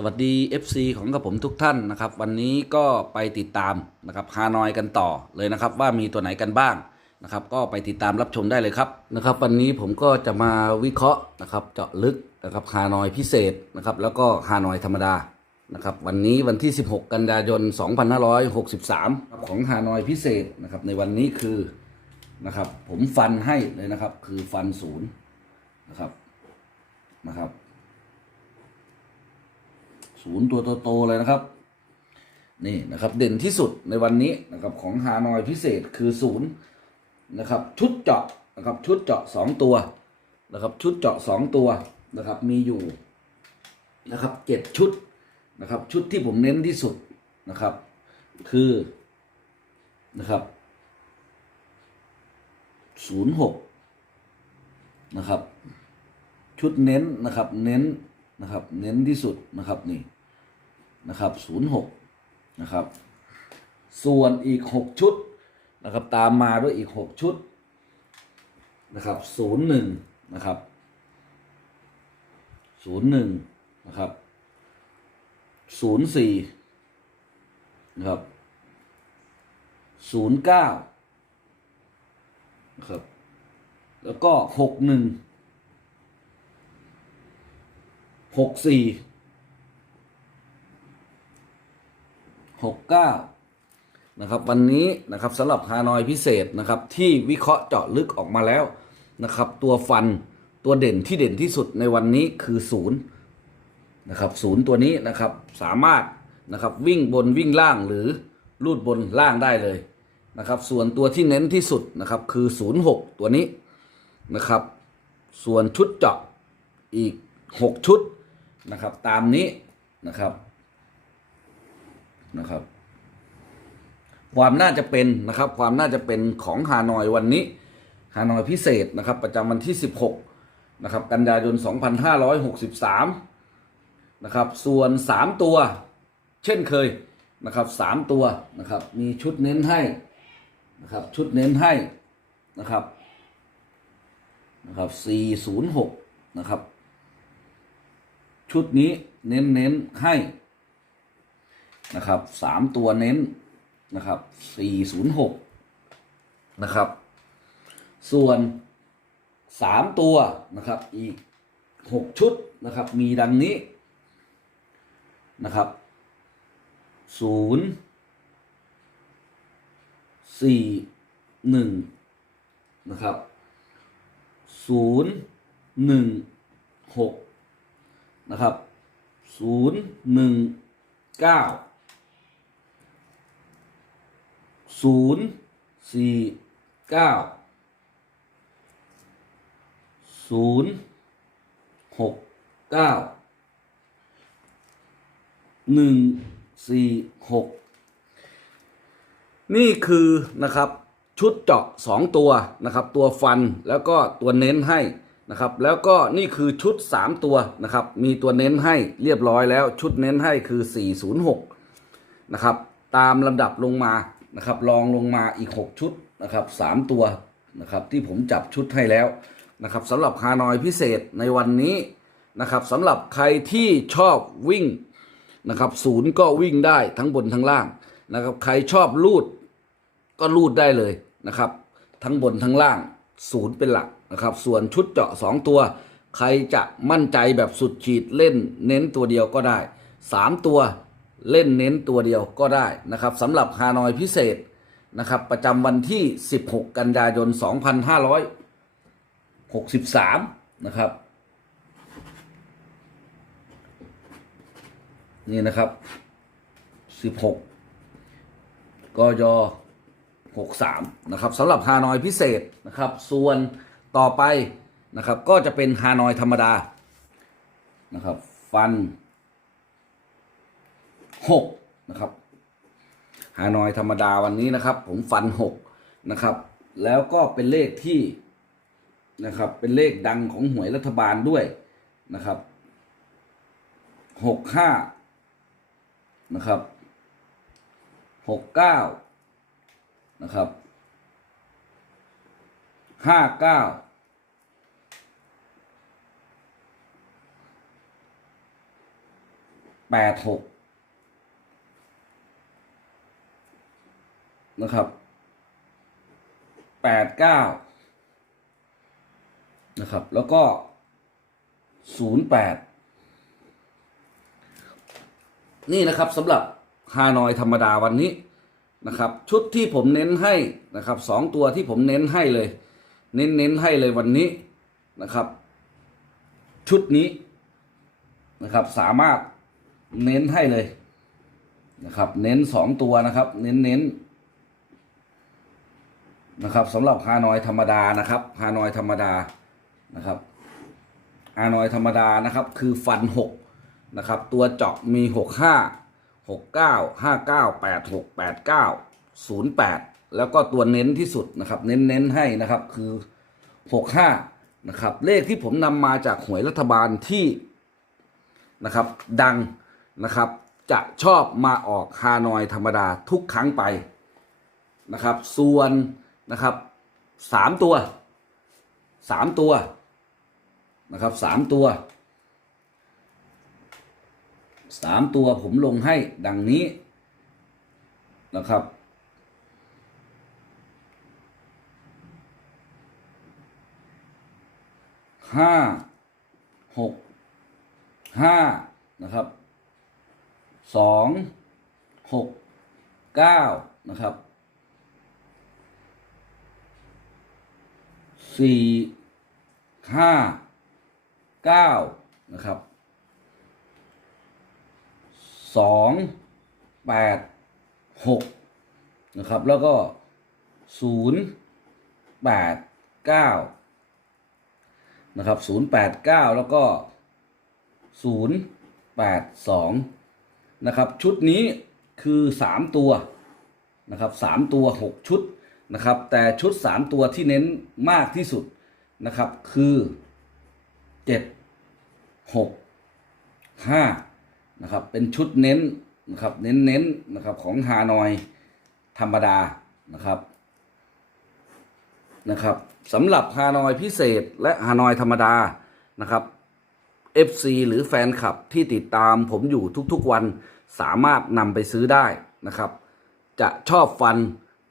สวัสดี FC ของกับผมทุกท่านนะครับ วันนี้ก็ไปติดตามนะครับฮานอยกันต่อเลยนะครับ ว่ามีตัวไหนกันบ้างนะครับ ก็ไปติดตามรับชมได้เลยครับนะครับ วันนี้ผมก็จะมาวิเคราะห์นะครับ เจาะลึกนะครับฮานอยพิเศษนะครับ แล้วก็ฮานอยธรรมดานะครับ วันนี้วันที่ 16 กันยายน 2563 ของฮานอยพิเศษนะครับ ในวันนี้คือนะครับ ผมฟันให้เลยนะครับ คือฟันศูนย์นะครับนะครับ ศูนย์ตัวโตๆเลยนะครับ นี่นะครับเด่นที่สุดในวันนี้นะครับของฮานอยพิเศษคือศูนย์นะครับ ชุดเจาะนะครับ ชุดเจาะสองตัวนะครับ ชุดเจาะสองตัวนะครับ มีอยู่นะครับเจ็ดชุดนะครับ ชุดที่ผมเน้นที่สุดนะครับ คือนะครับศูนย์หกนะครับ ชุดเน้นนะครับ เน้น นะครับ เน้นที่สุดนะครับนี่นะครับศูนย์หกนะครับ ส่วนอีกหกชุดนะครับ ตามมาด้วยอีกหกชุดนะครับศูนย์หนึ่งนะครับศูนย์หนึ่งนะครับศูนย์สี่นะครับศูนย์เก้านะครับ แล้วก็หกหนึ่ง หกสี่หกเก้านะครับวันนี้นะครับสำหรับฮานอยพิเศษนะครับที่วิเคราะห์เจาะลึกออกมาแล้วนะครับตัวฟันตัวเด่นที่เด่นที่สุดในวันนี้คือศูนย์นะครับศูนย์ตัวนี้นะครับสามารถนะครับวิ่งบนวิ่งล่างหรือลูดบนล่างได้เลยนะครับส่วนตัวที่เน้นที่สุดนะครับคือศูนย์หกตัวนี้นะครับส่วนชุดเจาะอีกหกชุด นะครับ ตามนี้นะครับนะครับ ความน่าจะเป็นนะครับ ความน่าจะเป็นของฮานอยวันนี้ฮานอยพิเศษนะครับ ประจำวันที่ 16นะครับ กันยายน 2563นะครับ ส่วน 3 ตัว เช่นเคยนะครับ 3 ตัวนะครับ มีชุดเน้นให้นะครับ ชุดเน้นให้นะครับนะครับ 406 นะครับ ชุดนี้เน้นเน้นๆให้นะครับสามตัวเน้นนะครับสี่ศูนย์หกนะครับ ส่วนสามตัวนะครับอีกหกชุดนะครับ มีดังนี้นะครับศูนย์สี่หนึ่งนะครับศูนย์หนึ่งหก นะครับศูนย์หนึ่งเก้าศูนย์สี่เก้าศูนย์หกเก้าหนึ่งสี่หกนี่คือนะครับชุดเจาะสองตัวนะครับ ตัวฟันแล้วก็ตัวเน้นให้ นะครับแล้วก็นี่คือชุด 3 ตัวนะครับมีตัวเน้นให้เรียบร้อยแล้วชุดเน้นให้คือ 406นะครับตามลำดับลงมานะครับลองลงมาอีก 6 ชุดนะครับ3ตัวนะครับที่ผมจับชุดให้แล้วนะครับสำหรับฮานอยพิเศษในวันนี้นะครับสำหรับใครที่ชอบวิ่งนะครับศูนย์ก็วิ่งได้ทั้งบนทั้งล่างนะครับใครชอบลูดก็รูดได้เลยนะครับ ทั้งบนทั้งล่างศูนย์เป็นหลัก นะครับ ส่วนชุดเจาะ 2 ตัว ใครจะมั่นใจแบบสุดขีดเล่นเน้นตัวเดียวก็ได้ 3 ตัวเล่นเน้นตัวเดียวก็ได้นะครับสำหรับฮานอยพิเศษนะครับ ประจำวันที่ 16 กันยายน 2563 นะครับ นี่นะครับ 16กย63 นะครับสำหรับฮานอยพิเศษนะครับ ส่วน ต่อไปนะครับ ก็จะเป็นฮานอยธรรมดานะครับ ฟัน6นะครับฮานอยธรรมดาวันนี้นะครับ ผมฟัน6นะครับ แล้วก็เป็นเลขที่นะครับ เป็นเลขดังของหวยรัฐบาลด้วยนะครับ65นะครับหกเก้านะครับ ห้าเก้าแปดหกนะครับแปดเก้านะครับ แล้วก็ศูนย์แปดนี่นะครับสำหรับฮานอยธรรมดาวันนี้นะครับ ชุดที่ผมเน้นให้นะครับสองตัวที่ผมเน้นให้เลย เน้นเน้นให้เลยวันนี้นะครับ ชุดนี้นะครับ สามารถเน้นให้เลยนะครับ เน้นสองตัวนะครับ เน้นเน้นนะครับสำหรับฮานอยธรรมดานะครับฮานอยธรรมดานะครับฮานอยธรรมดานะครับ คือฟันหกนะครับ ตัวเจาะมีหกห้าหกเก้าห้าเก้าแปดหกแปดเก้าศูนย์แปด แล้วก็ตัวเน้นที่สุดนะครับเน้นเน้นให้นะครับคือหกห้านะครับเลขที่ผมนำมาจากหวยรัฐบาลที่นะครับดังนะครับจะชอบมาออกฮานอยธรรมดาทุกครั้งไปนะครับ ส่วนนะครับสามตัวสามตัวนะครับสามตัวสามตัวผมลงให้ดังนี้นะครับ ห้าหกห้านะครับสองหกเก้านะครับสี่ห้าเก้านะครับสองแปดหกนะครับ แล้วก็ศูนย์แปดเก้า นะครับศูนย์แปดเก้าแล้วก็ศูนย์แปดสองนะครับชุดนี้คือสามตัวนะครับสามตัวหกชุดนะครับแต่ชุดสามตัวที่เน้นมากที่สุดนะครับคือเจ็ดหกห้านะครับเป็นชุดเน้นนะครับเน้นเน้นนะครับของฮานอยธรรมดานะครับ นะครับสำหรับฮานอยพิเศษและฮานอยธรรมดานะครับ FC หรือแฟนคลับที่ติดตามผมอยู่ทุกๆวันสามารถนำไปซื้อได้นะครับ จะชอบฟัน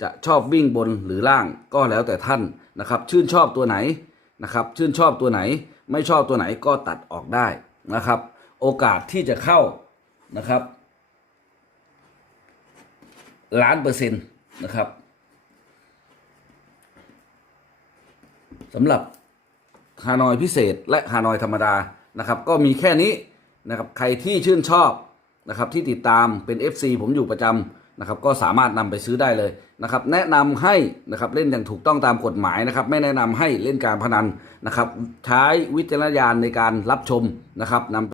จะชอบวิ่งบนหรือล่างก็แล้วแต่ท่านนะครับ ชื่นชอบตัวไหนนะครับ ชื่นชอบตัวไหน ไม่ชอบตัวไหนก็ตัดออกได้นะครับ โอกาสที่จะเข้านะครับล้านเปอร์เซ็นต์นะครับ สำหรับฮานอยพิเศษและฮานอยธรรมดานะครับก็มีแค่นี้นะครับใครที่ชื่นชอบนะครับที่ติดตามเป็น FC ผมอยู่ประจำนะครับก็สามารถนำไปซื้อได้เลยนะครับแนะนำให้นะครับเล่นอย่างถูกต้องตามกฎหมายนะครับไม่แนะนำให้เล่นการพนันนะครับใช้วิจารณญาณในการรับชมนะครับนำ